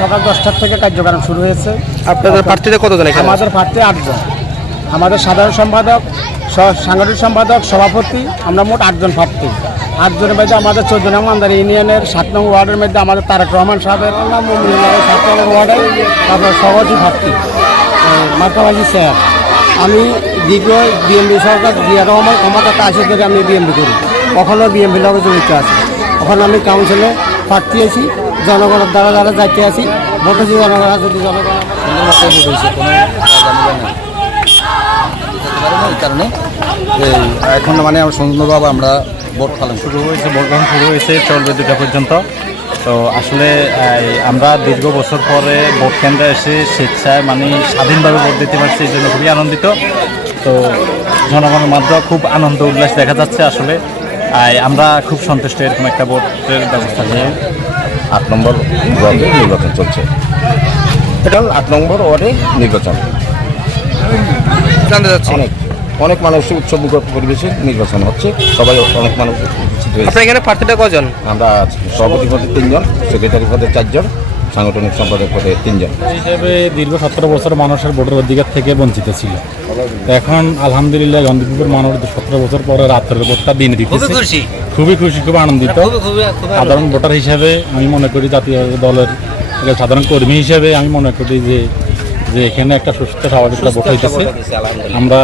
সকাল দশটার থেকে কার্যক্রম শুরু হয়েছে। আপনাদের প্রার্থীরা কতজন এখানে আমাদের প্রার্থী আটজন। আমাদের সাধারণ সম্পাদক সাংগঠনিক সম্পাদক সভাপতি আমরা মোট আটজন প্রার্থী। আটজনের মধ্যে আমাদের চোদ্দ নং আন্দার ইউনিয়নের সাত নং ওয়ার্ডের মধ্যে আমাদের তারেক রহমান সাহেবের সাত নম্বর ওয়ার্ডের তারপর সভাপতি প্রার্থী মাতাবাজি স্যার। আমি দীর্ঘ বিএমপি সরকার জিয়া রহমান ক্ষমতাতে আসে থেকে আমি বিএমপি করি। কখনো বিএমপি লগে জড়িত আছি। ওখানে আমি কাউন্সিলে প্রার্থী আছি জনগণের দ্বারা দ্বারা যাইতে আছি ভোট হচ্ছে জনগণ যদি জনগণ কারণে এখন মানে আমরা সুন্দরভাবে আমরা ভোট পালন শুরু হয়েছে ভোট গ্রহণ শুরু হয়েছে চলবে দুটা পর্যন্ত। তো আসলে আমরা দীর্ঘ বছর পরে ভোট কেন্দ্রে এসে স্বেচ্ছায় মানে স্বাধীনভাবে ভোট দিতে পারছি এই জন্য খুবই আনন্দিত। তো জনগণের মাধ্যমে খুব আনন্দ উল্লাস দেখা যাচ্ছে আসলে। আমরা খুব সন্তুষ্ট এরকম একটা ভোটের ব্যবস্থা নিয়ে আট নম্বর ওয়ার্ডে নির্বাচন চলছে। এটা আট নম্বর ওয়ার্ডে নির্বাচন। অনেক অনেক মানুষ উৎসব পরিবেশে নির্বাচন হচ্ছে। সবাই অনেক মানুষ এখানে প্রার্থীটা কজন? আমরা সভাপতি পদে তিনজন সেক্রেটারি পদে চারজন। সাংগঠনিক সম্পাদক পদে তিনজন। হিসেবে দীর্ঘ সতেরো বছর মানুষের ভোটের অধিকার থেকে বঞ্চিত ছিল। এখন আলহামদুলিল্লাহ গান্ধীপুরের মানুষ সতেরো বছর পরে রাত্রের ভোটটা দিন দিতেছে। খুবই খুশি। খুব আনন্দিত। সাধারণ ভোটার হিসেবে আমি মনে করি জাতীয় দলের সাধারণ কর্মী হিসেবে আমি মনে করি যে যে এখানে একটা সুস্থ স্বাভাবিক ভোট হইতেছে। আমরা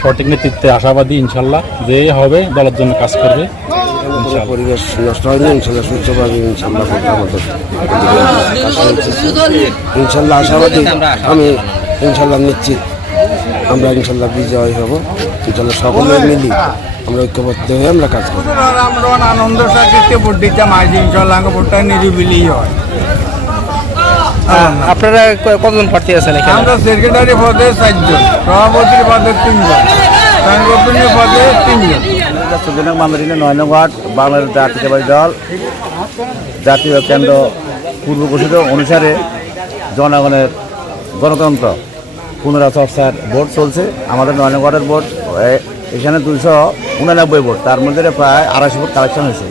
সঠিক নেতৃত্বে আশাবাদী ইনশাল্লাহ যে হবে দলের জন্য কাজ করবে। ইনশাল্লাহ। পরিবেশ নষ্ট হয়নি ইনশাল্লাহ সুস্থভাবে ইনশাল্লাহ করতে আমাদের ইনশাল্লাহ আশাবাদী আমি ইনশাল্লাহ নিশ্চিত আমরা ইনশাল্লাহ বিজয় হব। ইনশাল্লাহ সকলে মিলি আমরা ঐক্যবদ্ধ হয়ে আমরা কাজ করব। আমরা আনন্দ সাথে ভোট দিতাম আজ ইনশাল্লাহ ভোটটা নিরিবিলি হয় আপনারা কতজন প্রার্থী আছেন এখানে? আমরা সেক্রেটারি পদে চারজন সভাপতির পদে তিনজন সাংগঠনিক পদে তিনজন। চৌদ্দনক মামরিনে নয় নং ওয়ার্ড বাংলাদেশ জাতীয়তাবাদী দল, জাতীয় কেন্দ্র পূর্ব ঘোষিত অনুসারে জনগণের গণতন্ত্র পুনরা চর্চার ভোট চলছে। আমাদের নয় নং ভোট এখানে দুইশো উনানব্বই ভোট তার মধ্যে প্রায় আড়াইশো ভোট কালেকশন হয়েছে।